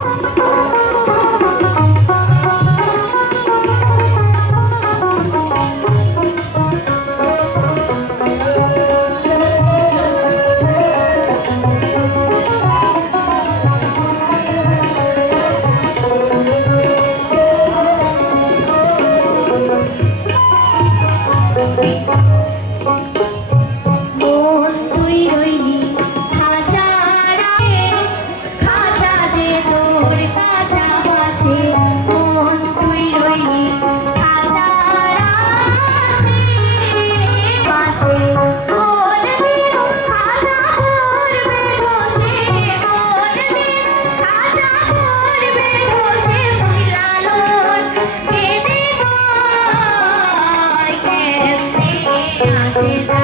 Thank Thank you.